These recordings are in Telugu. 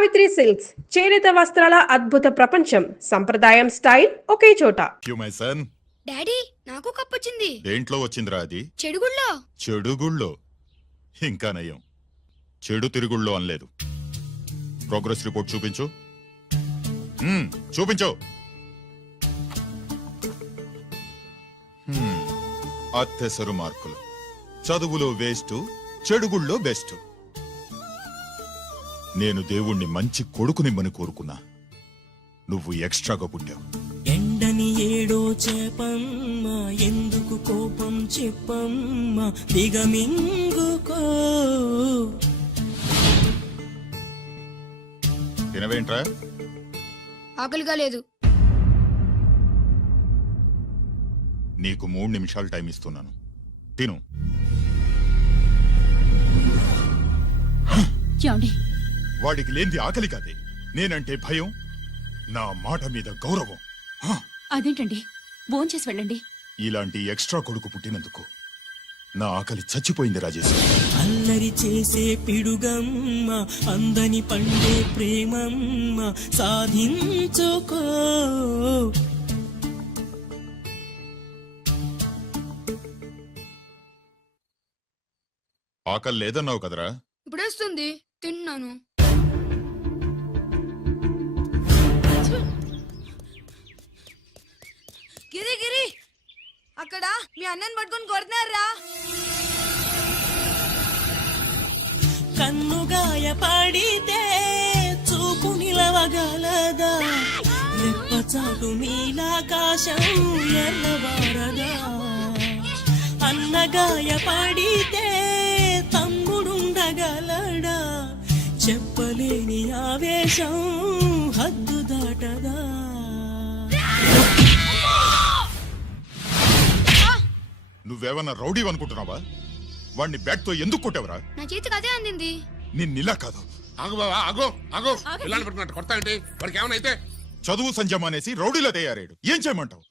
సావిత్రి సిల్క్స్ చేనేత వస్త్రాల అద్భుత ప్రపంచం. సంప్రదాయం స్టైల్ ఒకే చోట. డాడీ నాకు కప్ వచ్చింది. దేంట్లో వచ్చిందిరా అది? చెడుగుళ్ళో. చెడుగుళ్ళో? ఇంకా నయం, చెడు తిరుగుళ్ళో అనలేదు. ప్రోగ్రెస్ రిపోర్ట్ చూపించు. చూపించు. అత్తెసరు మార్కులు, చదువులో వేస్ట్, చెడుగుళ్ళో బెస్ట్. నేను దేవుణ్ణి మంచి కొడుకునిమ్మని కోరుకున్నా, నువ్వు ఎక్స్ట్రాగా పుట్టావు. ఎండని ఏడో చేపమ్మ, ఎందుకు కోపం చెప్పమ్మ, దిగమింగుకో. తినవేంట్రా? ఆకలిగా లేదు. నీకు 3 నిమిషాలు టైం ఇస్తున్నాను, తిను. వాడికి లేనిది ఆకలి కాదే, నేనంటే భయం, నా మాట మీద గౌరవం. అదేంటండి, భోంచేసి వెళ్ళండి. ఇలాంటి ఎక్స్ట్రా కొడుకు పుట్టినందుకు నా ఆకలి చచ్చిపోయింది రాజేశ్. అల్లరి చేసే పిడుగమ్మ, అందని పండే ప్రేమమ్మ, సాధించుకో. ఆకలి లేదన్నావు కదరా? ఇప్పుడేస్తుంది, తిన్నాను. గిరి గిరి, అక్కడ మీ అన్నని పట్టుకొని కొడుతున్నారా? కన్నుగాయ పడితే చూపు నిలవగలదా, రెప్పచాటు నీలాకాశం ఎల్లవారదా. అన్నగాయ పడితే తమ్ముడుండగలడా, చెప్పలేని ఆవేశం హద్దు దాటదా. నువ్వేమన్నా రౌడీ అనుకుంటున్నావా? వాడిని బ్యాట్ తో ఎందుకు కొట్టావరా? నా చేతికి అదే అందింది. నిన్నిలా కాదు. ఆగు బావా, ఆగు ఆగు. పిల్లలు పెట్టుకున్నట్టు కొడతా ఏంటి? వాడికి ఏమైనా అయితే చదువు సంజమానేసి రౌడీలో తయారాడు. ఏం చేయమంటావు?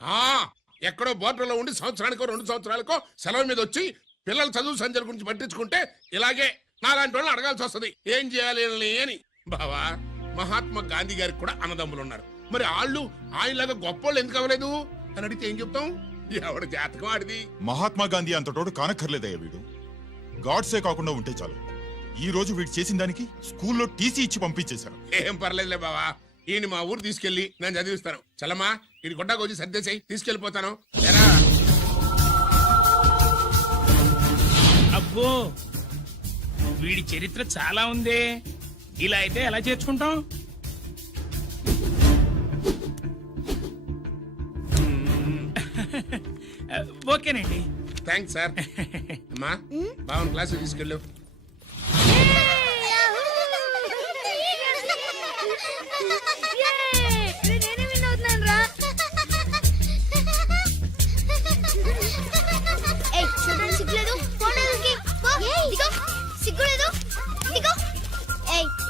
ఎక్కడో బోర్డర్లో ఉండి సంవత్సరానికో 2 సంవత్సరాలకో సెలవు మీద వచ్చి పిల్లల చదువు సంజల గురించి పట్టించుకుంటే ఇలాగే నాలాంటి వాళ్ళని అడగాల్సి వస్తుంది. ఏం చేయాలి అని. బావా, మహాత్మా గాంధీ గారికి కూడా అన్నదమ్ములు ఉన్నారు. మరి వాళ్ళు ఆయనలాగా గొప్పోళ్ళు ఎందుకు అవ్వలేదు అని అడిగితే ఏం చెప్తాం? ఎవడు జాతకం ఆడిది. మహాత్మా గాంధీ అంతటోడు కానక్కర్లేదయ్యా వీడు. గాడ్సే కాకుండా ఉంటే చాలు. ఈ రోజు వీడు చేసిన దానికి స్కూల్లో టీసీ ఇచ్చి పంపించేశారు. ఏం పర్లేదులే బావా, ఈయన మా ఊరు తీసుకెళ్లి నేను చదివిస్తాను. చలమా, ఇది గొడ్డకు వచ్చి సర్దేశాయి, తీసుకెళ్లిపోతాను. అబ్బో, వీడి చరిత్ర చాలా ఉందే. ఇలా అయితే ఎలా చేర్చుకుంటాం? ఓకేనండి, థ్యాంక్స్ సార్. అమ్మా, బావన్ క్లాస్ తీసుకెళ్ళు.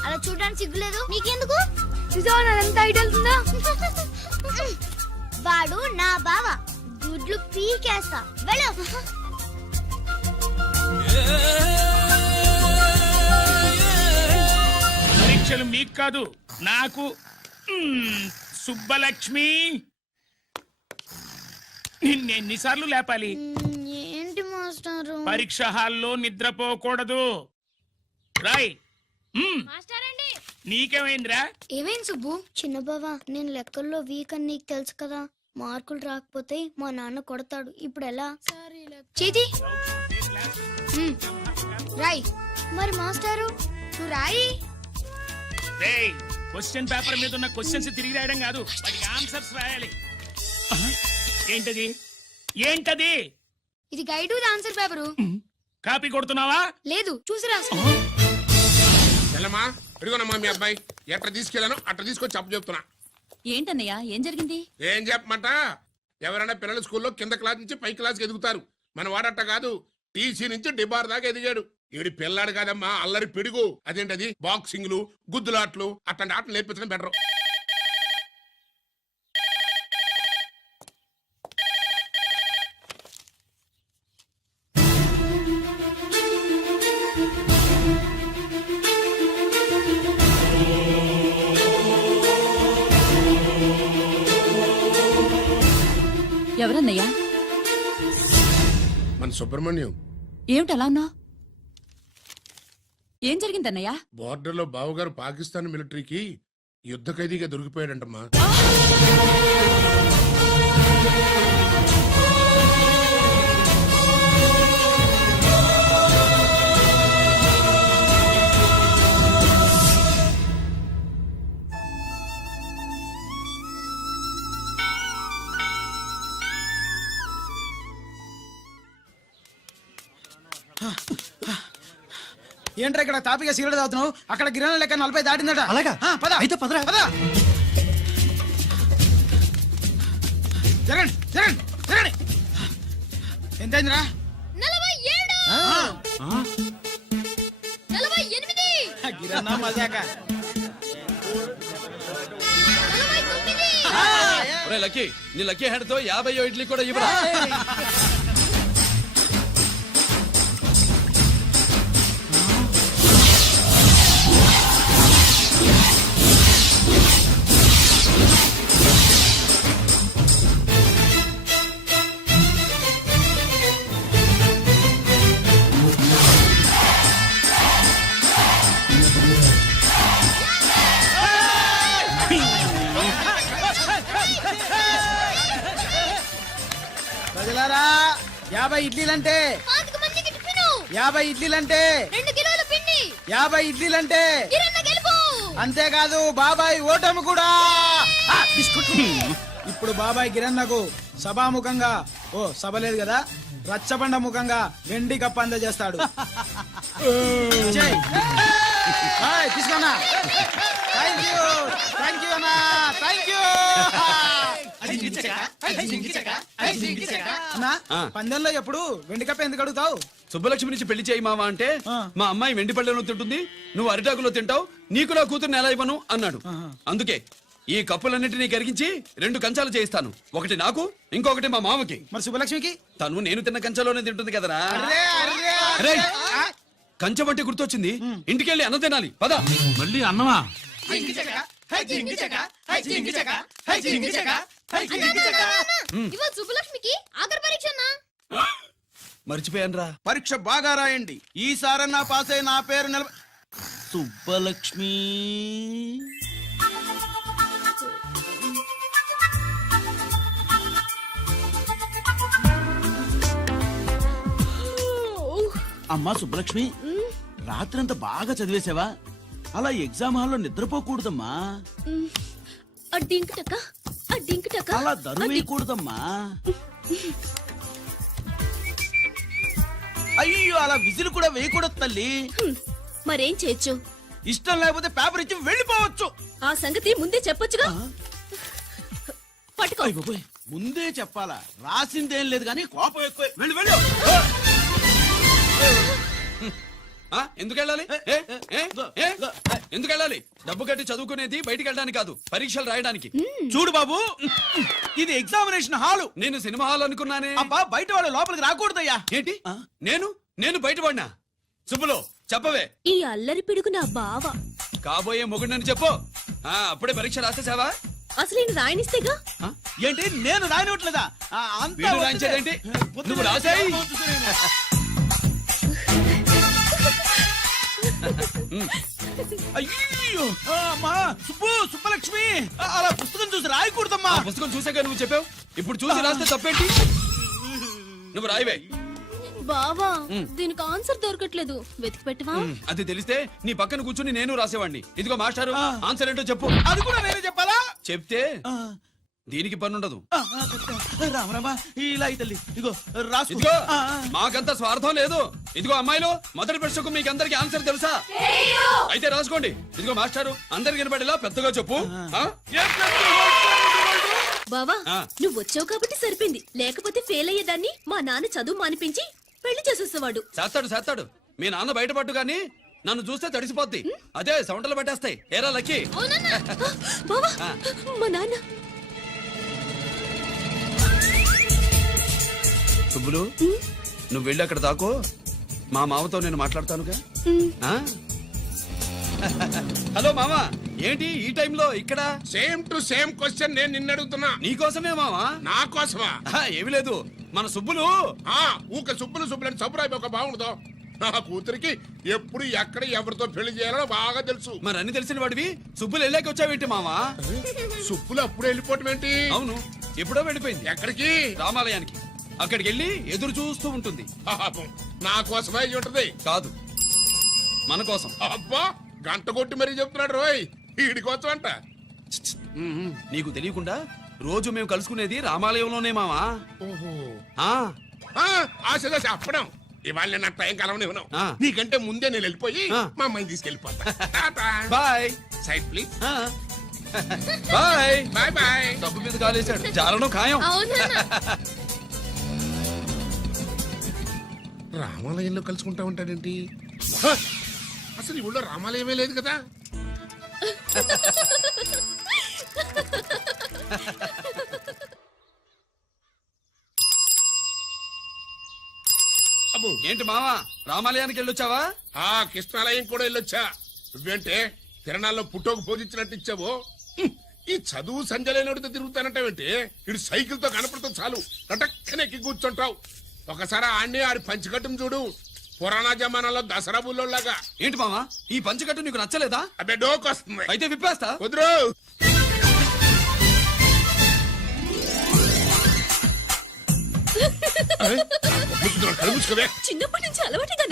అలా చూడడానికి సిగ్గులేదు నీకెందుకు? ఎంత ఐడియల్ ఉందా? వాడు నా బావ, గుడ్లు పీకేస్తా. వెళ్ళు. పరీక్షలు మీకు కాదు, నాకు. సుబ్బలక్ష్మి, నిన్నెన్నిసార్లు లేపాలి? ఏంటి మాస్టారు? పరీక్ష హాల్లో నిద్రపోకూడదు. రాయ్. నీకేమైందిరా? ఏమైంది సుబ్బు? చిన్న బావా, నేను లెక్కల్లో వీక్ అని నీకు తెలుసు కదా. మార్కులు రాకపోతే మా నాన్న కొడతాడు. ఇప్పుడు ఎలా? చేతి రాయ్. మరి మాస్టారు నువ్వు రాయి. క్వశ్చన్ పేపర్ మీద ఉన్న క్వశ్చన్స్ తిరిగి రాయడం కాదు, వాటికి ఆన్సర్స్ రాయాలి. ఏంటది? ఏంటది? ఇది guide with answer paper. Copy కొడుతున్నావా? లేదు, చూసి రాసు. చలమా, ఇదిగోనమ్మా మీ అబ్బాయి. ఎట్లా తీసుకెళ్ళాను అట్లా తీసుకొచ్చి అప్పు చెప్తున్నా. ఏంటన్నయ్యా, ఏం జరిగింది? ఏం చెప్పమంట? ఎవరైనా పిల్లల స్కూల్లో కింద క్లాస్ నుంచి పై క్లాస్కి ఎదుగుతారు. మన వాడట్ట కాదు, టీసీ నుంచి డిబార్ దాకా ఎదిగాడు. ఈడి పిల్లాడు కాదమ్మా, అల్లరి పిడుగు. అదేంటది, బాక్సింగ్లు, గుద్దులాట్లు, అట్లాంటి ఆటలు నేర్పించడం బెటర్. ఎవరన్నయ్యా? మన సుబ్రహ్మణ్యం ఏమిటి అలా ఉన్నావు? ఏం జరిగిందన్నయ్యా? బోర్డర్లో బావగారు పాకిస్తాన్ మిలిటరీకి యుద్ధ ఖైదీగా దొరికిపోయాడంటమ్మా. ఏంట్రా ఇక్కడ తాపిగా సిగరెట్ తాగుతున్నావు? అక్కడ గిరణం లెక్క 40 దాటిందట. అలాగా? పద అయితే పదరా. పద. జరగండి జరగండి జరగండి. ఎంతైందిరా? 47 గిరన్నా మజాక. లక్కీ నీ లక్కీ హ్యాండ్ తో 50 ఇడ్లీ కూడా ఇవ్వరా. ప్రజలారా 50 ఇడ్లీలంటే 50 ఇడ్లీలంటే 2 కిలోల పిండి 50 ఇడ్లీలంటే కిరణ్ గెలుపు. అంతేకాదు బాబాయ్ ఓటమి కూడా. ఇప్పుడు బాబాయ్ గిరన్నకు సభాముఖంగా సభ లేదు కదా, రచ్చబండ ముఖంగా వెండి కప్ప అందజేస్తాడు. తీసుకున్నా. థ్యాంక్ యూ అన్నా, థ్యాంక్ యూ అన్నా. పందెంలో ఎప్పుడు వెండి కప్ప ఎందుకు అడుగుతావు? సుబ్బలక్ష్మి నుంచి పెళ్లి చేయి మావా అంటే ఆ. మా అమ్మాయి వెండి పళ్ళెలో తింటుంది, నువ్వు అరిటాకులో తింటావు, నీకు నా కూతురు ఎలా ఇవ్వను అన్నాడు. అందుకే ఈ కప్పులన్నిటినీ కరిగించి 2 కంచాలు చేయిస్తాను. ఒకటి నాకు, ఇంకొకటి మా మామకి. మరి శుభలక్ష్మికి? తను నేను తిన్న కంచంలోనే తింటుంది కదరా. అర్రే, అర్రే, అరే ఆ. కంచం అంటే గుర్తొచ్చింది, ఇంటికెళ్ళి అన్నం తినాలి పద. మళ్ళీ అన్నమా? ఇవాళ సుబ్బలక్ష్మికి ఆఖరి పరీక్ష అన్నా. మర్చిపోయానురా. పరీక్ష బాగా రాయండి, ఈసారన్నా పాస్ అయి నా పేరు సుబ్బలక్ష్మి. అమ్మా సుబ్బలక్ష్మి, రాత్రంతా బాగా చదివేశావా? అలా ఎగ్జామ్ హాల్లో నిద్రపోకూడదమ్మా. అలా దరువేయకూడదమ్మా. అయ్యో, అలా విజిల్ కూడా వేయకూడదు తల్లి. మరేం చేయొచ్చు? ఇష్టం లేకపోతే పేపర్ ఇచ్చి వెళ్ళిపోవచ్చు. ఆ సంగతి ముందే చెప్పొచ్చుగా. పట్టుకో. అయ్ బాబోయ్, ముందే చెప్పాలా? రాసిందేం లేదు కానీ కోపం ఎక్కువ. వెళ్ళు వెళ్ళు. ఎందుకు వెళ్ళాలి? ఎందుకు వెళ్ళాలి? డబ్బు కట్టి చదువుకునేది బయటికి వెళ్ళడానికి కాదు, పరీక్షలు రాయడానికి. చూడు బాబు, ఇది ఎగ్జామినేషన్ హాలు. నేను సినిమా హాల్ అనుకున్నానే. అబ్బా, బయట వాళ్ళు లోపలికి రాకూడదయ్యా. ఏంటి? నేను బయటపడినా? సుబ్బులు చెప్పవే. ఈ అల్లరి పిడుగు నా బావ. కాబోయే మొగుడని చెప్పు. అప్పుడే పరీక్ష రాసేసావా? అసలు నేను రాయనిస్తేగా. ఏంటి, నేను రానివ్వట్లేదా? వీడు రాయించేదేంటి? నువ్వు రాసేయ్. అయ్యో, అమ్మా సుబ్బలక్ష్మి, అలా పుస్తకం చూసి రాయకూడదమ్మా. ఆ పుస్తకం చూసాక నువ్వు చెప్పావు, ఇప్పుడు చూసి రాస్తే తప్పేంటి? నువ్వు రాయివే. బావా, దీనికి ఆన్సర్ దొరకట్లేదు, వెతికి పెట్టవా? అది తెలిస్తే నీ పక్కన కూర్చుని నేను రాసేవాడిని. ఇదిగో మాస్టారు, ఆన్సర్ ఏంటో చెప్పు. అది కూడా నేనే చెప్పాలా? చెప్తే దీనికి పనుండదు. రామరామా, ఇలా తల్లి, ఇదిగో రాసుకో. ఇదిగో మాకంత స్వార్థం లేదు. ఇదిగో అమ్మాయిలు, మొదటి ప్రశ్నకు మీకు అందరికి ఆన్సర్ తెలుసా? అయితే రాసుకోండి. ఇదిగో మాస్టారు, అందరికి వినపడేలా పెద్దగా చెప్పు. బావా, నువ్వు వచ్చావు కాబట్టి సరిపోయింది, లేకపోతే ఫెయిల్ అయ్యేదాన్ని. మా నాన్న చదువు మానిపించి పెళ్లి చేసేసేవాడు. చేస్తాడు. మీ నాన్న బయటపట్టు గాని నన్ను చూస్తే తడిసిపోద్ది. అదే సౌంటలు పట్టేస్తాయి. ఏరా లక్కీ. బావా, మా నాన్న. సుబ్బులు, నువ్వు వెళ్ళి అక్కడ దాకో, మా మామతో నేను మాట్లాడతానుగా. హలో మామ, ఏంటి ఈ టైంలో ఇక్కడ? సేమ్ టు సేమ్ క్వశ్చన్ నేను నిన్ను అడుగుతున్నా. నీకోసమే మావా. నా కోసమా? ఏమి లేదు, మన సుబ్బులు ఊక సుబ్బులని సబ్బురాయి ఒక బాగుండదు. నా కూతురికి ఎప్పుడు ఎక్కడ ఎవరితో పెళ్లి చేయాలో బాగా తెలుసు. మరి అన్ని తెలిసిన వాడివి సుబ్బులు వెళ్ళాక వచ్చావేంటి మావా? సుబ్బులు అప్పుడు వెళ్ళిపోవటం ఏంటి? అవును, ఎప్పుడో వెళ్ళిపోయింది. ఎక్కడికి? రామాలయానికి. అక్కడికి వెళ్ళి ఎదురు చూస్తూ ఉంటుంది. పాపం, నా కోసమే అయి ఉంటది. కాదు, మన కోసం. అబ్బా, గంట కొట్టి మరీ చెప్తున్నాడు రోయ్, వీడి కోసం అంట. నీకు తెలియకుండా రోజు మేము కలుసుకునేది రామాలయంలోనే మావా. ఓహో, ఆ ఆశ చెప్పడం. ఇవాళ నేను నా టైం కలవని ఉన్నావు. ఆ. నీకంటే ముందే నేను వెళ్ళిపోయి ఆ. మా అమ్మాయిని తీసుకెళ్ళిపోతా. Bye. Side please. Bye. Bye bye. డబ్బు మీద కాలేశాడు, జారడం ఖాయం. రామాలయంలో కలుసుకుంటా ఉంటాడేంటి? హ! అసలు ఈ ఊళ్ళో రామాలయమే లేదు కదా. అబ్బో, ఏంటి మావా, రామాలయానికి వెళ్ళొచ్చావా? కృష్ణాలయం కూడా వెళ్ళొచ్చా. నువ్వేంటే తిరణాల్లో పుట్టోకు పూజించినట్టు ఇచ్చావు. ఈ చదువు సంజలైనడితో తిరుగుతానంటావేంటి? ఇటు సైకిల్ తో కనపడతావు చాలు టటక్కనెక్కి కూర్చుంటావు. ఒకసారి ఆడిని ఆడి పంచికట్టును చూడు, పురాణ జమానాలో దసరా బుల్లోలాగా. ఏంటి మావా, ఈ పంచకట్టు నీకు నచ్చలేదా? అబ్బే, డోకు వస్తుంది. అయితే విప్పేస్తా. కుదురు. చిన్నప్పటి నుంచి అలవాటుగా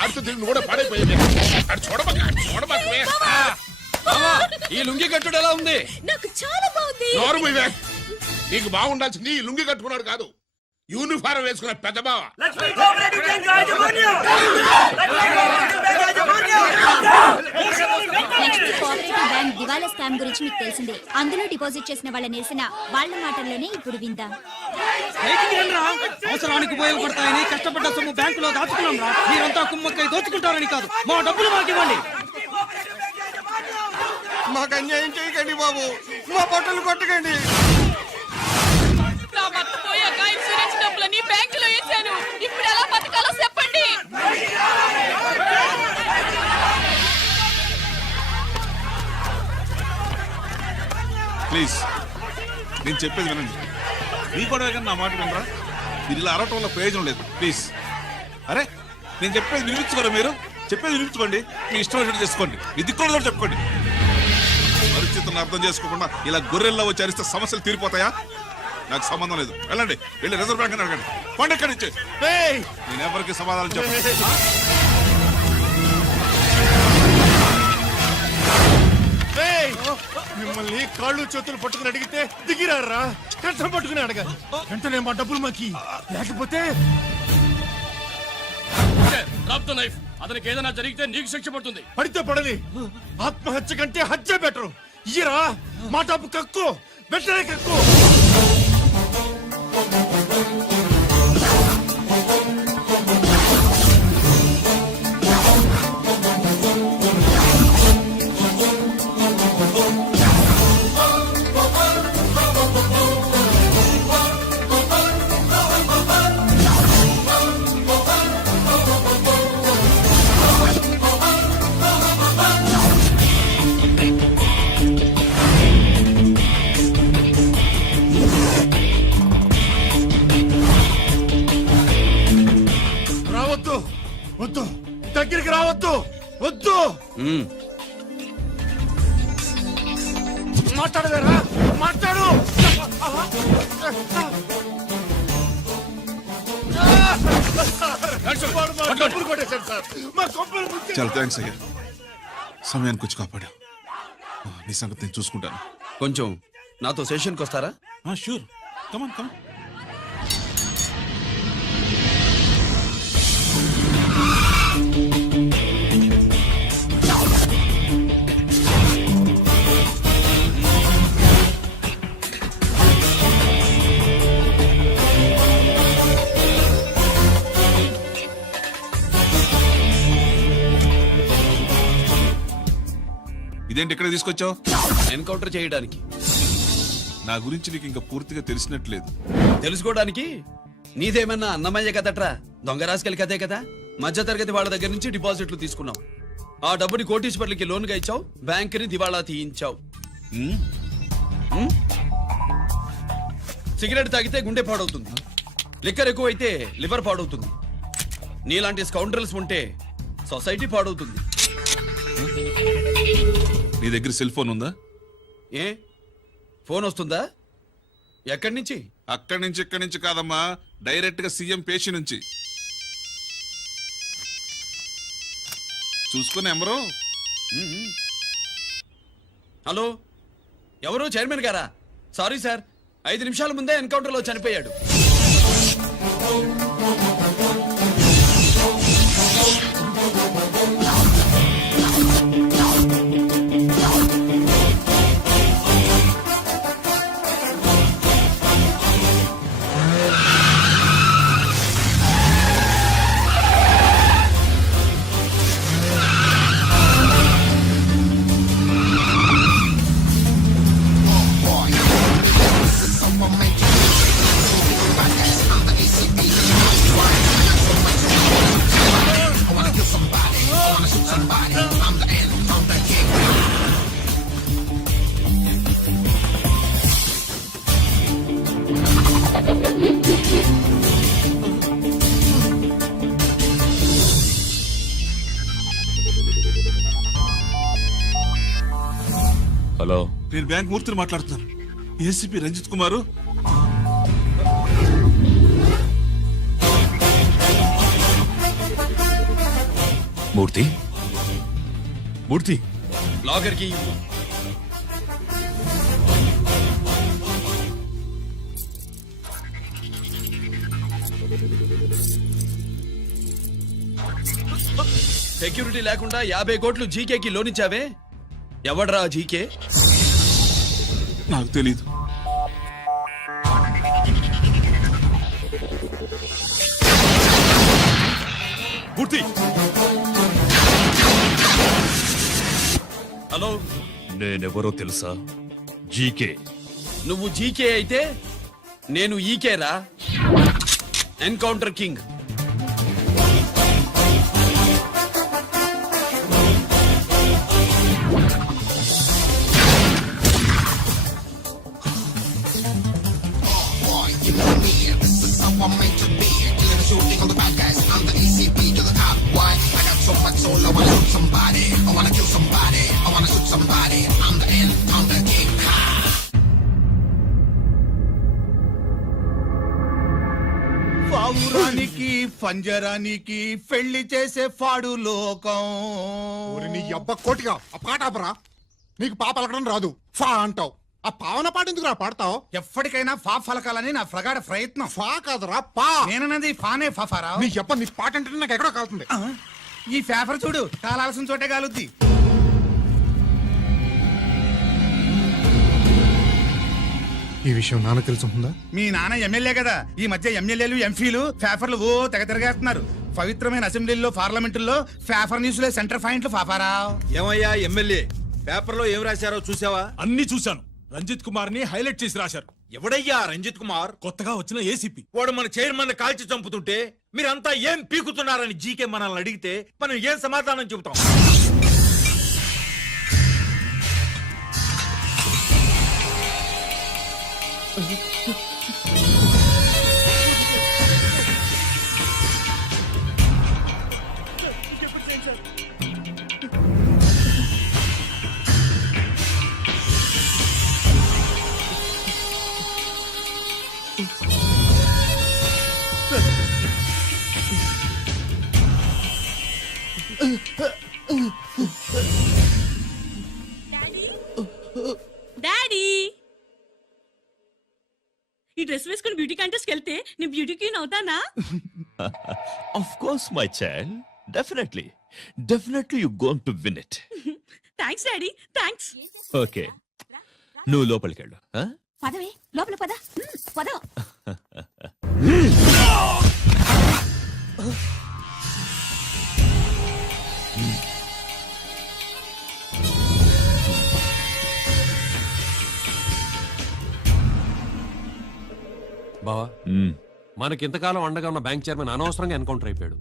ఆడుతూ తిరిగి కూడా పాడైపోయింది. అటు చూడబాకవే. మావా, ఈ లుంగి కట్టుడు ఎలా ఉంది? నాకు చాలా బాగుంది. నోరు మూయవే. నీకు బాగుండాల్సింది ఈ లుంగి కట్టుకున్నాడు కాదు, యూనిఫారం వేసుకున్న పెద్ద బావ. నెక్స్ట్ కోఆపరేటివ్ బ్యాంక్ దివాలా స్కామ్ గురించి మీకు తెలిసిందే. అందులో డిపాజిట్ చేసిన వాళ్ళని వేసిన వాళ్ళ మాటల్లోనే ఇప్పుడు విందాం. అవసరానికి ఉపయోగపడతాయని కష్టపడ్డ సొమ్ము బ్యాంకులో దాచుకున్నాం రా. మీరంతా కుమ్మక్కై దోచుకుంటారని కాదు, మా డబ్బులు మాకు ఇవ్వండి. మాకు అన్యాయం చేయకండి బాబు, మా బట్టలు కొట్టకండి. నా భర్త పోయాక ఇన్సూరెన్స్ డబ్బులని బ్యాంకులో వేశాను. ఇప్పుడు ఎలా బతకాలో చెప్పండి. ప్లీజ్, నేను చెప్పేది వినండి. మీ కూడా నా మాట వినరా? మీరు ఇలా అరవటం వల్ల ప్రయోజనం లేదు. ప్లీజ్, అరే నేను చెప్పేది వినిపించుకోరా? మీరు చెప్పేది వినిపించుకోండి, మీ ఇష్టం వచ్చినట్టు చేసుకోండి, మీ దిక్కులో చెప్పుకోండి. పరిస్థితులను అర్థం చేసుకోకుండా ఇలా గొర్రెల్లో వచ్చి అరిస్తే సమస్యలు తీరిపోతాయా? నాకు సంబంధం లేదు. వెళ్ళండి, వెళ్ళి రిజర్వ్ బ్యాంక్ అని అడగండి. పండి ఎక్కడి నుంచి. నేను ఎవరికి సమాధానం చెప్పను. మిమ్మల్ని కాళ్ళు చేతులు పట్టుకుని అడిగితే దిగిరారా? కష్టం పట్టుకుని అడగాలి. వెంటనే మా డబ్బులు మాకి, లేకపోతే అతనికి ఏదైనా జరిగితే నీకు శిక్ష పడుతుంది. పడితే పడని, ఆత్మహత్య కంటే హత్య బెటరు. ఇయ్యరా మా డబ్బు, కక్కు, వెంటనే కక్కు. వద్దు, దగ్గరికి రావద్దు, వద్దు. మాట్లాడవేరా? మాట్లాడు. డబ్బులు కొట్టేశాడు సార్, మా కొంపలు ముంచె-. చాలా థ్యాంక్స్ అయ్యా, సమయానికి వచ్చి కాపాడా. నీ సంగతి నేను చూసుకుంటాను. కొంచెం నాతో సెషన్కి వస్తారా? షూర్, కమాన్ కమాన్. ఇదేంటి ఇక్కడ తీసుకొచ్చావు? ఎన్కౌంటర్ చేయడానికి. నా గురించి నీకు ఇంకా పూర్తిగా తెలిసినట్లేదు. తెలుసుకోవడానికి నీదేమన్నా అన్నమయ్య కదట్రా, దొంగ రాసుకెళ్ళి కదే కదా. మధ్య తరగతి వాళ్ళ దగ్గర నుంచి డిపాజిట్లు తీసుకున్నాం. ఆ డబ్బుని కోటీశ్వర్లకి లోన్గా ఇచ్చావు, బ్యాంకుని దివాళా తీయించావు. సిగరెట్ తాగితే గుండె పాడవుతుంది, లిక్కర్ ఎక్కువైతే లివర్ పాడవుతుంది. నీలాంటి స్కౌండ్రల్స్ ఉంటే సొసైటీ పాడవుతుంది. నీ దగ్గర సెల్ ఫోన్ ఉందా? ఏ ఫోన్ వస్తుందా? ఎక్కడి నుంచి? అక్కడి నుంచి ఇక్కడి నుంచి కాదమ్మా, డైరెక్ట్ గా సీఎం పేషి నుంచి. చూసుకుని ఎవరో. హలో, ఎవరు? చైర్మన్ గారా? సారీ సార్, 5 నిమిషాల ముందే ఎన్కౌంటర్ లో చనిపోయాడు. హలో, నేను బ్యాంక్ మూర్తిని మాట్లాడుతున్నాను. ఏసీపీ రంజిత్ కుమారు. మూర్తి, మూర్తి, లాగర్ కి ఇవ్వు. సెక్యూరిటీ లేకుండా 50 కోట్లు జీకేకి లోన్ ఇచ్చావే, ఎవడ్రా జీకే? నాకు తెలీదు. మూర్తి, హలో, నేనెవరో తెలుసా? జీకే. నువ్వు జీకే అయితే నేను ఈకేరా, ఎన్కౌంటర్ కింగ్. పావురానికి పంజరానికి పెళ్లి చేసే ఫాడు లోకం. నీ అబ్బ కోటిగా ఆ పాట ఆపరా. నీకు పా పలకడం రాదు, ఫా అంటావు. ఆ పావన పాట ఎందుకు రా పాడతావు? ఎప్పటికైనా ఫా ఫలకాలని నా ప్రగాఢ ప్రయత్నం. ఫా కాదురా పా. నేనన్నది ఫానే ఫాఫారా. నీ చెప్ప నీ పాట అంటే నాకు ఎక్కడో కాలుతుంది. ఈ పేపర్ చూడు, కాలాల్సిన చోటే కాలుద్ది. ఈ విషయం నాన్న తెలుసు ఉందా? మీ నాన్న ఎమ్మెల్యే కదా, ఈ మధ్య ఎమ్మెల్యేలు ఎంపీలు పేపర్లు ఓ తెగ తిరగేస్తున్నారు. పవిత్రమైన అసెంబ్లీలో పార్లమెంటుల్లో పేపర్ న్యూస్ లో సెంటర్ పాయింట్లు ఫాఫారా. ఏమయ్యా ఎమ్మెల్యే, పేపర్లో ఏం రాశారో చూసావా? అన్ని చూశాను. రంజిత్ కుమార్ ని హైలైట్ చేసి రాశారు. ఎవడయ్యా రంజిత్ కుమార్? కొత్తగా వచ్చిన ఏసీపీ. వాడు మన చైర్మన్ కాల్చి చంపుతుంటే మీరంతా ఏం పీకుతున్నారని జీకే మనల్ని అడిగితే మనం ఏం సమాధానం చెబుతాం? డాడీ, ఈ డ్రెస్ వేసుకుని బ్యూటీ కాంటెస్ట్ వెళ్తే నీ బ్యూటీ క్వీన్ అవుతానా? Of course my child, definitely you going to win it. Thanks daddy, thanks. Okay, నువ్వు లోపలికి వెళ్ళు. పదవే, లోపల పద. పద. బావా, మనకింతకాలం అండగా ఉన్న బ్యాంక్ చైర్మన్ అనవసరంగా ఎన్కౌంటర్ అయిపోయాడు.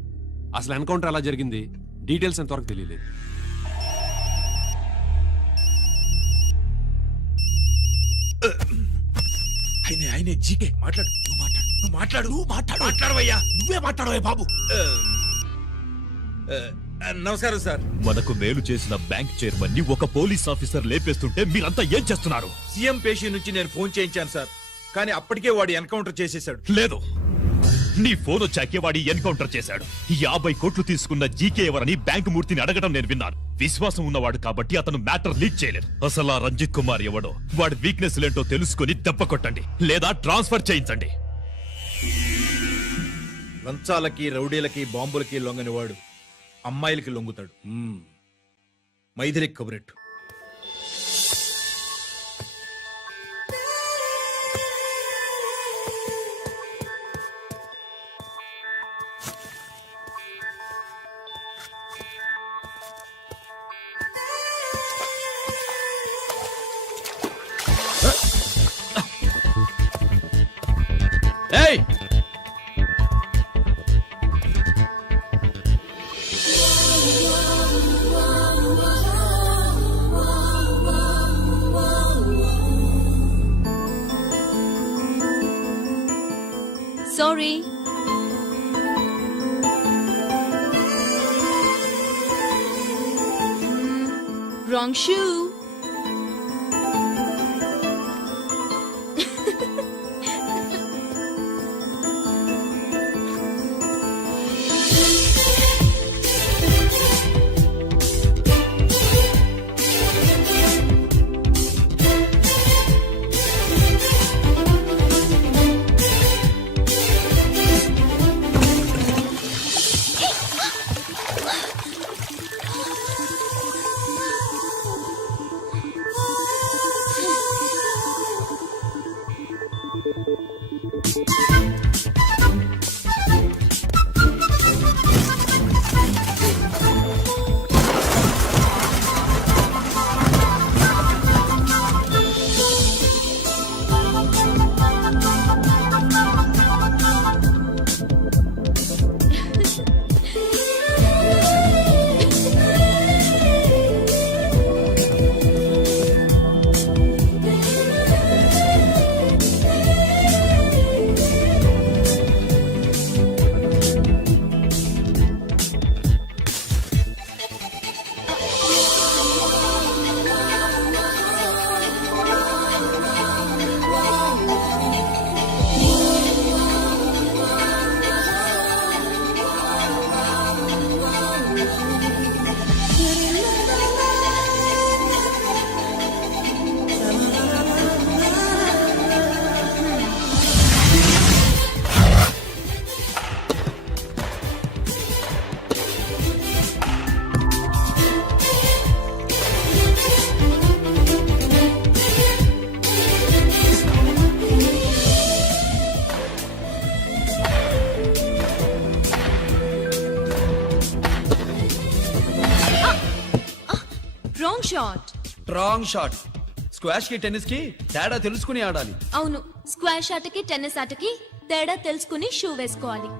అసలు ఎన్కౌంటర్ ఎలా జరిగింది, డీటెయిల్స్ ఎంతవరకు తెలియలేదు. ఆయనే జీకే మాట్లాడు నువ్వు మాట్లాడు మాట్లాడవయ్యా నువ్వే మాట్లాడవయ్యా బాబు. నమస్కారం సార్. మనకు మేలు చేసిన బ్యాంక్ చైర్మన్ ని ఒక పోలీస్ ఆఫీసర్ లేపేస్తుంటే మీరంతా ఏం చేస్తున్నారు? సీఎం పేషి నుంచి నేను ఫోన్ చేయించాను సార్, కానీ అప్పటికే వాడు ఎన్కౌంటర్ చేసేశాడు. లేదు, నీ ఫోన్ వచ్చాకే వాడి ఎన్కౌంటర్ చేశాడు. 50 కోట్లు తీసుకున్న జీకే ఎవరని బ్యాంకు మూర్తిని అడగడం నేను విన్నాను. విశ్వాసం ఉన్నవాడు కాబట్టి అతను మ్యాటర్ లీక్ చేయలేదు. అసలు ఆ రంజిత్ కుమార్ ఎవడో, వాడి వీక్నెస్ లేంటో తెలుసుకుని దెబ్బ కొట్టండి, లేదా ట్రాన్స్ఫర్ చేయించండి. లంచాలకి రౌడీలకి బాంబులకి లొంగని వాడు అమ్మాయిలకి లొంగుతాడు. మైథిలికి కబురెట్టు. ఏయ్, sorry. Wrong shoe. Wrong shot. Squash కి టెన్నిస్ కి తేడా తెలుసుకుని ఆడాలి. అవును, స్క్వాష్ ఆటకి టెన్నిస్ ఆటకి తేడా తెలుసుకుని షూ వేసుకోవాలి.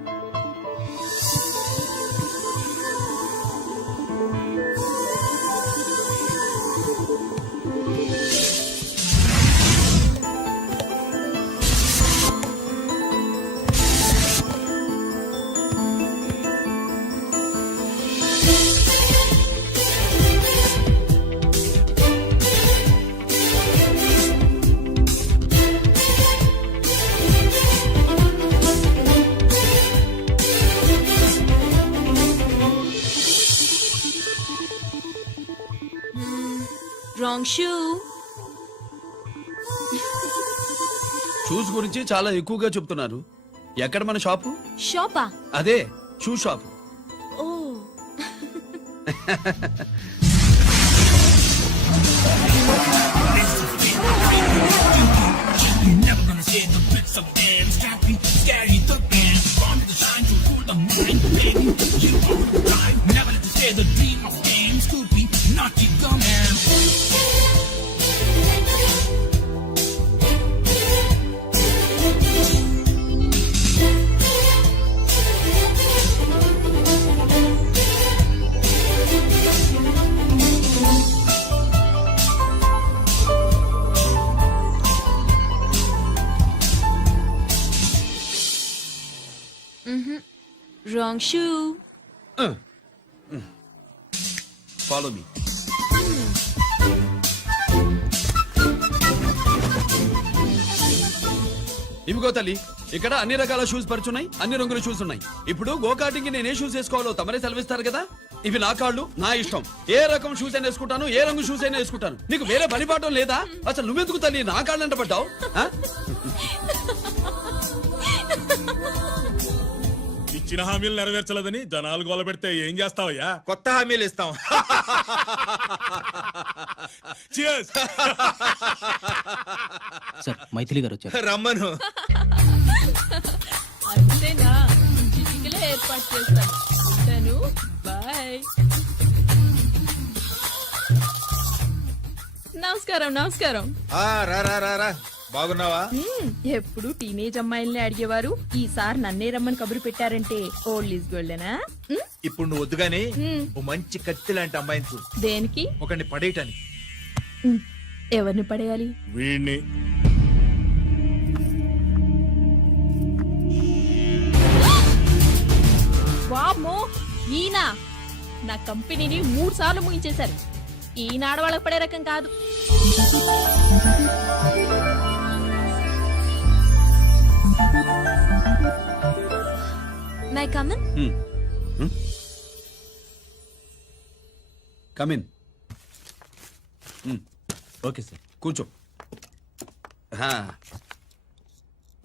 Wrong shoe. షూస్ గురించి చాలా ఎక్కువగా చెప్తున్నారు. ఎక్కడ మన షాపు? షాపా? అదే షూ షాప్. ఓ. Wrong shoe. Follow me. ఇవిగో తల్లి, ఇక్కడ అన్ని రకాల షూస్ పరుచున్నాయి, అన్ని రంగుల షూస్ ఉన్నాయి. ఇప్పుడు గోకాటింగ్ కి నేను ఏ షూస్ వేసుకోవాలో తమరే సెలవిస్తారు కదా. ఇవి నా కాళ్ళు, నా ఇష్టం. ఏ రకం షూస్ అయినా వేసుకుంటాను, ఏ రంగు షూస్ అయినా వేసుకుంటాను. నీకు వేరే పనిపాఠం లేదా? అసలు నువ్వెందుకు తల్లి నా కాళ్ళు అంట పడ్డావు? ఇచ్చిన హామీలు నెరవేర్చలేదని జనాలు గోల పెడితే ఏం చేస్తావయ్యా? కొత్త హామీలు ఇస్తాం. సార్ మైథిలి గారు వచ్చారు. రమ్మను. అంతేనా? చిటికలో ఏర్పాటు చేస్తాను. ఉంటాను. బాయ్. నమస్కారం. నమస్కారం. రా రా రా రా. బాగున్నావా? ఎప్పుడు టీనేజ్ అమ్మాయిల్ని అడిగేవారు, ఈసారి నన్నే రమ్మని కబురు పెట్టారంటే ఓల్డ్ ఈజ్ గోల్డెనా? ఇప్పుడు నువ్వు వద్దుగానే ఓ మంచి కత్తి లాంటి అమ్మాయిని చూడు. దేనికి? ఒకరిని పడేయటానికి. ఎవరిని పడేయాలి? వీణ్ణి. వామ్మో, ఈయన నా కంపెనీని 3 సార్లు ముగించేశారు. ఈయన ఆడవాళ్ళకి పడే రకం కాదు. My come on. Come in. Okay sir. కూర్చో.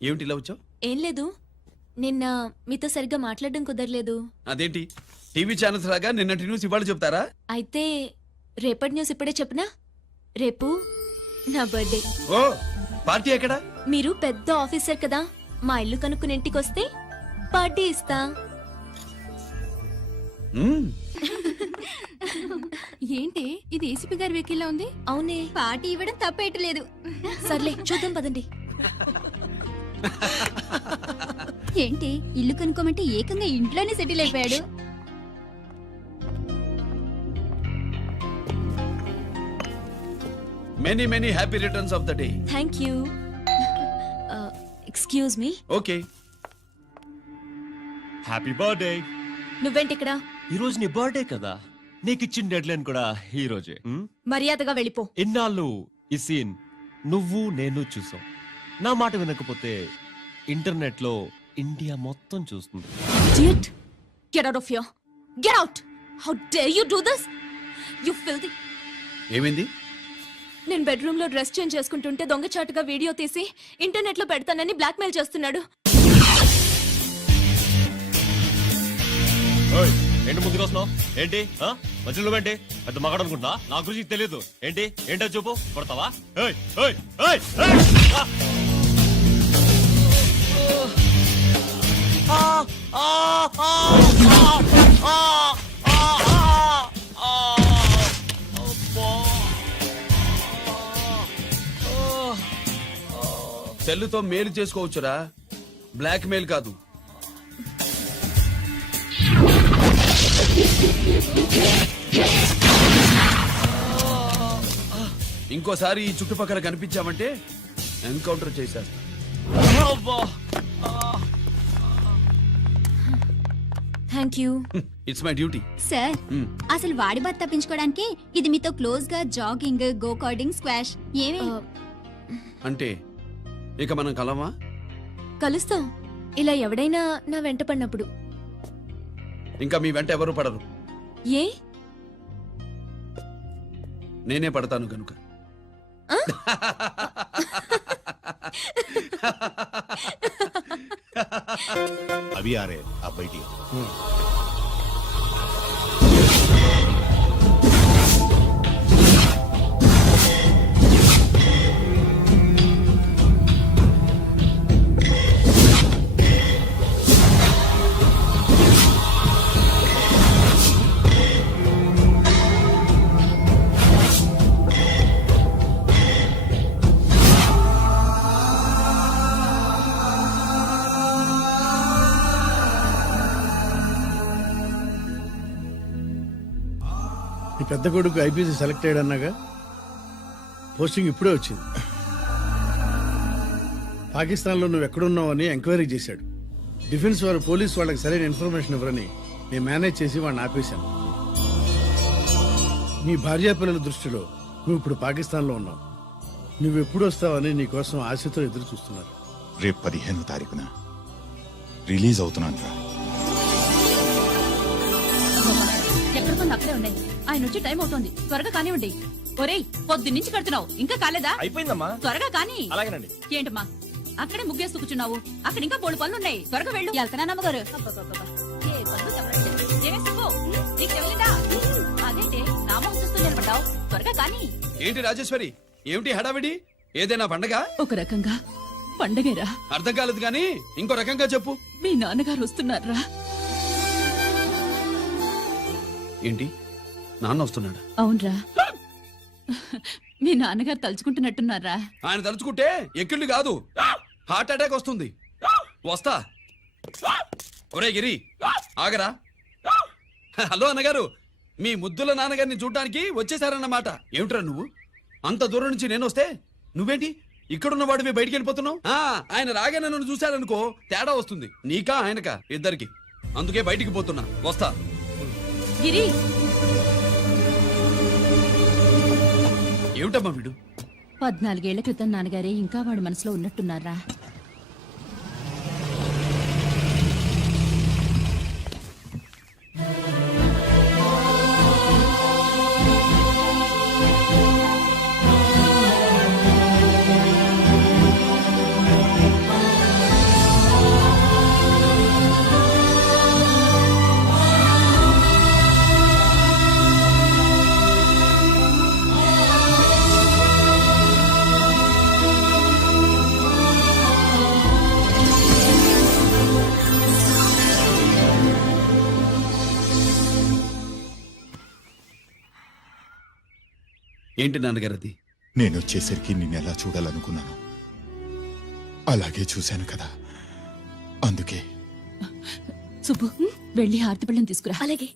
ఏమిటి ఇలా వచ్చావు? ఏం లేదు, నిన్న మీతో సరిగ్గా మాట్లాడడం కుదరలేదు. అదేంటి టీవీ ఛానల్స్ లాగా నిన్నటి న్యూస్ ఇవాళ చెప్తారా? అయితే రేపటి న్యూస్ ఇప్పుడే చెప్పనా? రేపు నా బర్త్డే. ఓ, పార్టీ ఎక్కడా? మీరు పెద్ద ఆఫీసర్ కదా, మా ఇల్లు కనుక్కుని ఇంటికి వస్తే పార్టీ ఇస్తా. ఏంటి ఇది ఏసీపీ గారి వెహికల్లా ఉంది? అవునే, పార్టీ ఇవ్వడం తప్పేయట్లేదు. సర్లే చూద్దాం పదండి. ఏంటి ఇల్లు కనుక్కోమంటే ఏకంగా ఇంట్లోనే సెటిల్ అయిపోయాడు. Many many happy returns of the day. Thank you. Excuse me. Okay. Happy birthday. నువ్వేంటి ఇక్కడ? ఈ రోజు నీ బర్త్డే కదా, నీకు ఇచ్చిన డెడ్ లైన్ కూడా ఈ రోజే. మర్యాదగా వెళ్ళిపో. ఇన్నాళ్ళు ఈ సీన్ నువ్వు నేను చూసాం. నా మాట వినకపోతే ఇంటర్నెట్ లో ఇండియా మొత్తం చూస్తుంది. Idiot! Get out of here. Get out! How dare you do this? You filthy. ఏమైంది? నేను బెడ్రూమ్ లో డ్రెస్ చేంజ్ చేసుకుంటుంటే దొంగచాటుగా వీడియో తీసి ఇంటర్నెట్ లో పెడతానని బ్లాక్మెయిల్ చేస్తున్నాడు. ఏంటి ముందుకు వస్తున్నావు? ఏంటి మధ్యలో ఏంటి? పెద్ద మగాడు అనుకుంటున్నా? నా గురించి తెలియదు ఏంటి? ఏంటో చూపు. కొడతావా? ఏయ్, ఏయ్, ఏయ్, ఏయ్! సెల్లుతో మేలు చేసుకోవచ్చురా, బ్లాక్ మెయిల్ కాదు. ఇంకోసారి ఈ చుట్టుపక్కల కనిపించామంటే ఎన్కౌంటర్ చేసేస్తా. Thank you. It's my duty. Sir, అసలు వాడి బాధ తప్పించుకోవడానికి ఇది మీతో క్లోజ్ గా జాగింగ్, గో కార్డింగ్, స్క్వాష్ ఏమే అంటే ఇక మనం కలవా? కలుస్తాం, ఇలా ఎవడైనా నా వెంట పడినప్పుడు. ఇంకా మీ వెంట ఎవరు పడరు. ఏ? నేనే పడతాను కనుక. అవి ఆరే ఆ బయటి. నీ పెద్ద కొడుకు ఐపీసీ సెలెక్ట్ అయ్యాడన్నాగా, పోస్టింగ్ ఇప్పుడే వచ్చింది. పాకిస్తాన్లో నువ్వు ఎక్కడున్నావు అని ఎంక్వైరీ చేశాడు. డిఫెన్స్ వారు పోలీస్ వాళ్ళకి సరైన ఇన్ఫర్మేషన్ ఇవ్వరని నేను మేనేజ్ చేసి వాడిని ఆపేశాను. మీ భార్యా పిల్లల దృష్టిలో నువ్వు ఇప్పుడు పాకిస్తాన్లో ఉన్నావు. నువ్వు ఎప్పుడు వస్తావని నీ కోసం ఆశతో ఎదురు చూస్తున్నారు. రేపు 15వ తారీఖున రిలీజ్ అవుతున్నాను రా. ఎక్కడికో అక్కడే ఉన్నాయి. ఆయన వచ్చి టైం అవుతోంది, త్వరగా కానివ్వండి. ఒరేయ్, పొద్దున్నుంచి కడుతున్నావు, ఇంకా కాలేదా? అయిపోయిందమ్మా. త్వరగా కానీ. అలాగేనండి. ఏంటమ్మా అక్కడే ముగ్గేస్తూ కూర్చున్నావు? అక్కడ ఇంకా బోడు పనులు ఉన్నాయి, త్వరగా వెళ్ళు. వెళ్తానా నమ్మగారు? ఏ పనులు చెప్పలేదు. ఏమే సుబ్బు, నీకు తెలీదా? అదేంటి నామం చూస్తూ నిలబడ్డావు? త్వరగా కానీ. ఏంటి రాజేశ్వరి, ఏమిటి హడావిడి? ఏదైనా పండగ? ఒక రకంగా పండగేరా. అర్థం కాలేదు కానీ ఇంకో రకంగా చెప్పు. మీ నాన్నగారు వస్తున్నారా? ఏంటి, నాన్న వస్తున్నాడా? అవునరా, మీ నాన్నగారు తలుచుకుంటున్నట్టున్నారా? ఆయన తలుచుకుంటే ఎక్కిళ్ళు కాదు, హార్ట్ అటాక్ వస్తుంది. వస్తా. ఒరే గిరి, ఆగరా. హలో అన్నగారు, మీ ముద్దుల నాన్నగారిని చూడ్డానికి వచ్చేసారన్నమాట. ఏమిట్రా నువ్వు? అంత దూరం నుంచి నేను వస్తే నువ్వేంటి ఇక్కడున్న వాడివి బయటికి వెళ్ళిపోతున్నావు? ఆయన రాగానే నన్ను చూశాడనుకో తేడా వస్తుంది, నీకా ఆయనకా ఇద్దరికి. అందుకే బయటికి పోతున్నా, వస్తా. గిరి, ఏమిటమ్మా వీడు? 14 ఏళ్ల క్రితం నాన్నగారే ఇంకా వాడి మనసులో ఉన్నట్టున్నారా? ఏంటి నాన్నగారు అది? నేను వచ్చేసరికి నిన్ను ఎలా చూడాలనుకున్నాను అలాగే చూశాను కదా, అందుకే. సుబ్బు, వెళ్ళి హారతి పళ్ళని తీసుకురా. అలాగే.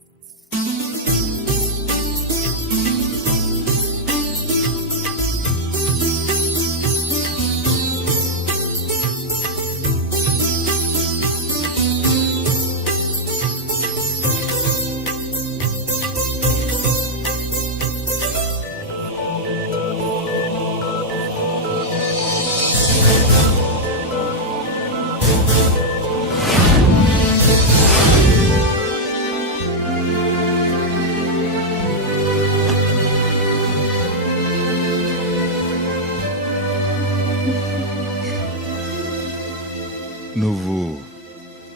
నువ్వు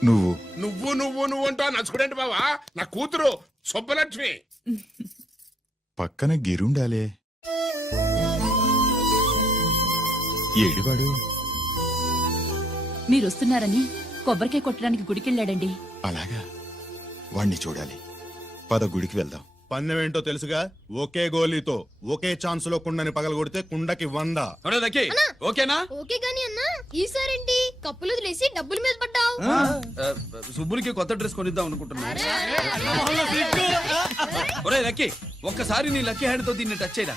నువ్వు నువ్వు నువ్వు నువ్వు అంటా నచ్చుకునేంటి బావా? నా కూతురు సుబ్బలక్ష్మి. పక్కన గిరుండాలే. ఏడివాడు? మీరొస్తున్నారని కొబ్బరికాయ కొట్టడానికి గుడికెళ్ళాడండి. అలాగా, వాణ్ణి చూడాలి. పద గుడికి వెళ్దాం. పందెం ఏంటో తెలుసుగా, ఒకే గోలీతో ఒకే ఛాన్స్ లో కుండని పగలగొడితే కుండకి 100. ఓకేనా? ఓకే గాని అన్నా, ఈసారేంటి కప్పులు వదిలేసి డబ్బుల మీద పడ్డావు? సుబ్బులకి కొత్త డ్రెస్ కొనిద్దాం అనుకుంటున్నా. ఒరే లక్కీ, ఒక్కసారి నీ లక్కీ హ్యాండ్ తో దీన్ని టచ్ చేయరా.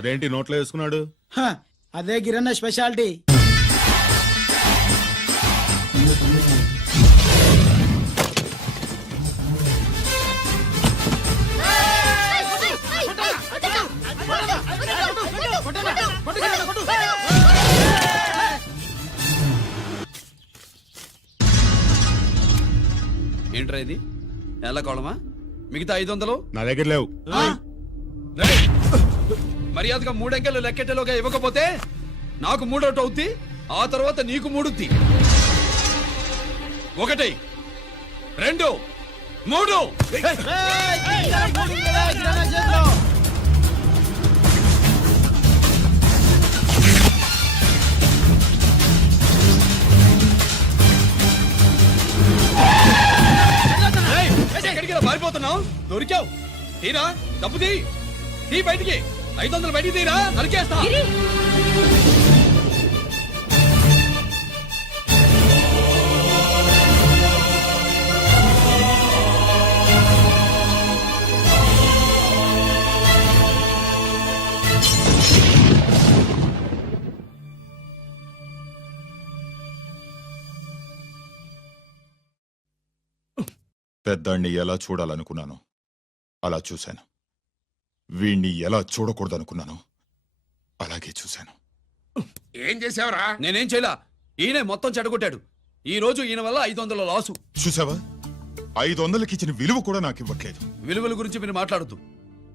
అదేంటి నోట్లో వేసుకున్నాడు? అదే గిరన్న స్పెషాలిటీ. ఏంట్రా ఇది? ఎలా కోళమా? మిగతా 500 నా దగ్గర లేవు. మర్యాదగా 3 అంకెలు లెక్కెట్టేలోగా ఇవ్వకపోతే నాకు 3 అవుద్ది, ఆ తర్వాత నీకు 3. 1 2 3. ఎక్కడికి పారిపోతున్నావు? దొరికావు. తీరా డబ్బు తీ బయటికి. 500 బయటికి తీరా, నరికేస్తా. పెద్దాన్ని ఎలా చూడాలనుకున్నానో అలా చూశాను. వీణ్ణి ఎలా చూడకూడదనుకున్నానో అలాగే చూశాను. ఏం చేసావురా? నేనేం చేయలా, ఈయనే మొత్తం చెడగొట్టాడు. ఈ రోజు ఈయన వల్ల 500 లాసు. చూసావా, 500కి ఇచ్చిన విలువ కూడా నాకు ఇవ్వట్లేదు. విలువల గురించి మీరు మాట్లాడద్దు.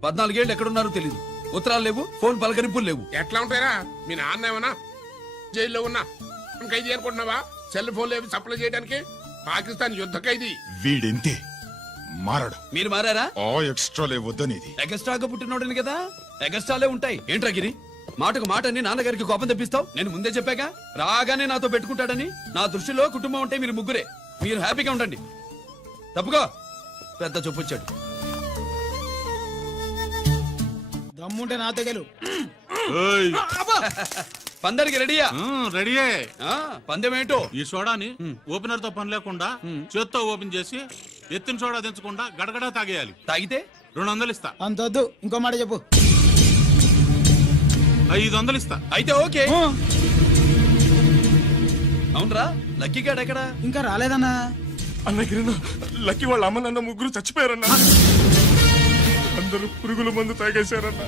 14 ఏళ్ళు ఎక్కడున్నారో తెలియదు. ఉత్తరాలు లేవు, ఫోన్ పలకరింపులు లేవు. ఎట్లా ఉంటారా? మీ నాన్న ఏమన్నా జైల్లో ఉన్నా ఖైదీ అనుకుంటున్నావా? సెల్ ఫోన్ లేవి సప్లై చేయడానికి. పాకిస్తాన్ యుద్ధ ఖైదీ. వీడింతే మారడు. మీరు మారారా? ఎక్స్ట్రాలే వద్దనేది. ఎగస్ట్రాగా పుట్టినోడని కదా, ఎగస్ట్రాలే ఉంటాయి. ఏంట్రా గిరి, మాటకు మాట అని నాన్నగారికి కోపం తెప్పిస్తావు? నేను ముందే చెప్పాగా రాగానే నాతో పెట్టుకుంటాడని. నా దృష్టిలో కుటుంబం అంటే మీరు ముగ్గురే. మీరు హ్యాపీగా ఉండండి. తప్పుగా పెద్ద చొప్పొచ్చాడు. దమ్ముంటే నా తెగలు. పందరికి రెడీయా? రెడీయే. పందెం ఏంటో? ఈ సోడాని ఓపెనర్ తో పని లేకుండా చేత్తో ఓపెన్ చేసి ఎత్తిన సోడా దించకుండా గడగడా తాగేయాలి. తాగితే 200 ఇస్తా. అంతొద్దు, ఇంకో మాట చెప్పు. 500 ఇస్తా. అయితే ఓకే. అవునరా, లక్కీ గాడు ఎక్కడా? ఇంకా రాలేదన్నా. అన్న గిరినా, లక్కీ వాళ్ళ అమ్మ నాన్న ముగ్గురు చచ్చిపోయారన్నా. అందరూ పురుగుల మందు తాగేశారన్నా.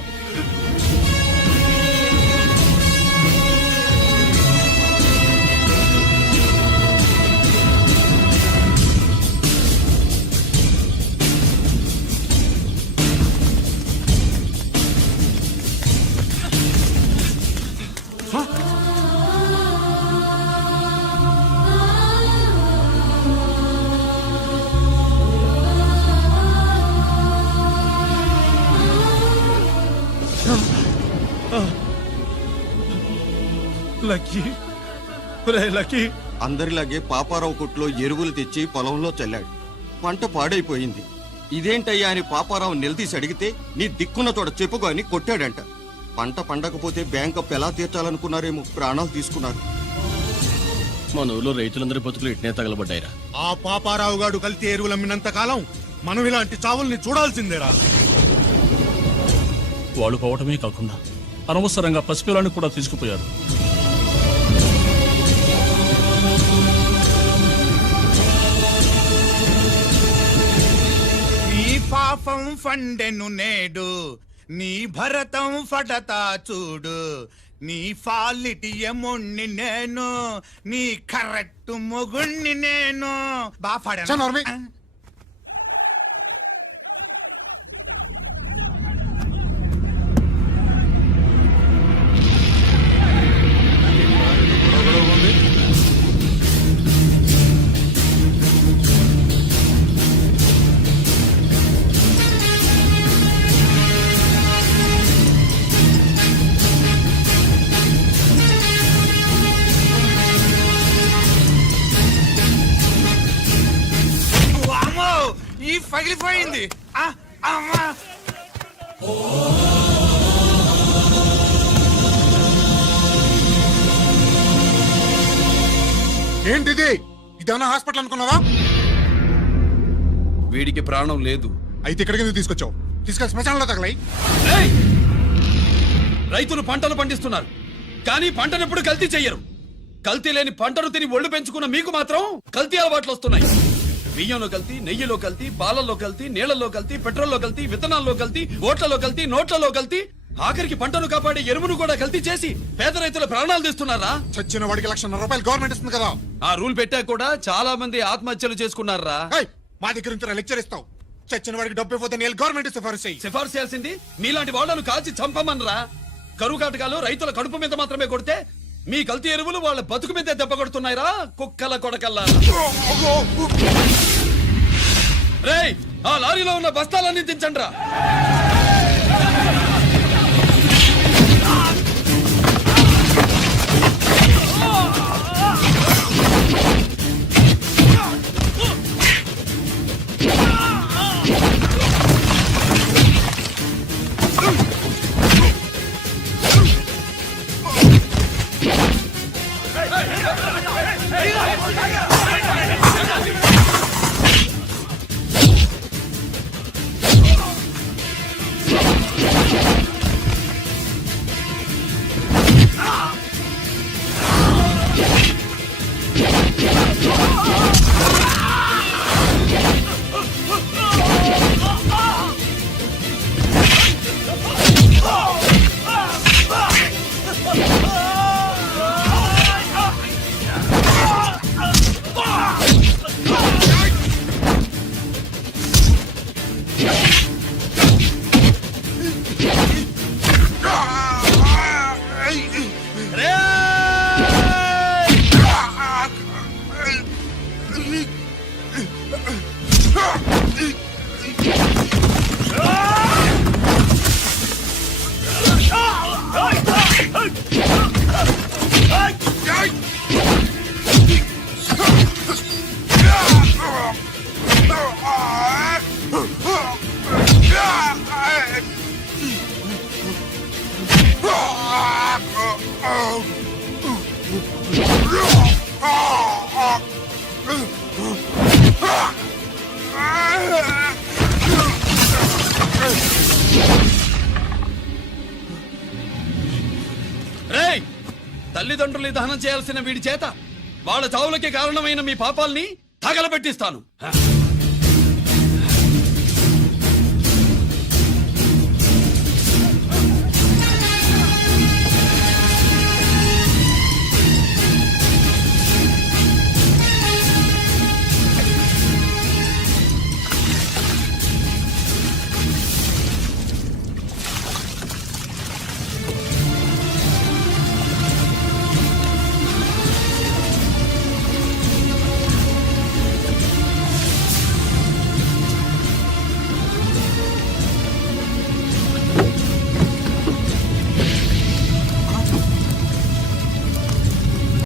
అందరిలాగే పాపారావు కొట్లో ఎరువులు తెచ్చి పొలంలో చల్లాడు. పంట పాడైపోయింది. ఇదేంటయ్యా అని పాపారావు నిలదీసి అడిగితే నీ దిక్కున్న తోడ చెప్పుకో అని కొట్టాడంట. పంట పండకపోతే బ్యాంక్ అప్పు ఎలా తీర్చాలనుకున్నారేమో ప్రాణాలు తీసుకున్నారు. మన ఊళ్ళో రైతులందరి బతుకులు ఇట్నే తగలబడ్డాయిరా. ఆ పాపారావు గాడు కల్తీ ఎరువులు అమ్మినంత కాలం మనం ఇలాంటి చావుల్ని చూడాల్సిందేరా. వాళ్ళు పోవటమే కాకుండా అనవసరంగా పసిపిల్లాన్ని కూడా తీసుకుపోయారు. నీ పాపం ఫండెను నేడు, నీ భరతం ఫడతా చూడు. నీ ఫాలిటి ఎముణ్ణి నేను, నీ కరెక్ట్ మొగుణ్ణి నేను. బాగా ఈ పగిలిపోయింది. ఏంటిది? ఇదేమన్నా హాస్పిటల్ అనుకున్నావా? వీడికి ప్రాణం లేదు. అయితే ఇక్కడికి ఎందుకు తీసుకొచ్చావు? తీసుకెళ్ళి శ్మశానంలో తగలై. రైతులు పంటలు పండిస్తున్నారు, కానీ పంటను ఎప్పుడు కల్తీ చెయ్యరు. కల్తీ లేని పంటను తిని ఒళ్ళు పెంచుకున్న మీకు మాత్రం కల్తీ అలవాట్లు వస్తున్నాయి. బియ్యంలో కల్తీ, నెయ్యిలో కల్తీ, పాలల్లో కల్తీ, నీళ్లలో కల్తీ, పెట్రోల్లో కల్తీ, విత్తనాల్లో కల్తీ, ఓట్లలో కల్తీ, నోట్లలో కల్తీ, ఆఖరికి పంటను కాపాడే ఎరువును కూడా కల్తీ చేసి పేద రైతుల ప్రాణాలు తీస్తున్నారా? చచ్చిన వాడికి ₹1,00,000 గవర్నమెంట్ ఇస్తుంది కదా. ఆ రూల్ పెట్టా కూడా చాలా మంది ఆత్మహత్యలు చేసుకున్నారా? మా దగ్గర నుంచి లెక్చర్ ఇస్తావు. చచ్చిన వాడికి డబ్బు ఇవ్వతే నేను గవర్నమెంట్ సిఫార్సు చేయాల్సింది మీలాంటి వాళ్ళను కాల్చి చంపమనరా? కరువు కాటకాలు రైతుల కడుపు మీద మాత్రమే కొడితే మీ కల్తీ ఎరువులు వాళ్ళ బతుకు మీద దెబ్బ కొడుతున్నాయిరా కుక్కల కొడకల్లా. రేయ్, ఆ లారీలో ఉన్న బస్తాలన్నీ దించండ్రా. రేయ్, తల్లిదండ్రుల్ని దహనం చేయాల్సిన వీడి చేత వాళ్ళ చావులకి కారణమైన మీ పాపాల్ని తగలబెట్టిస్తాను.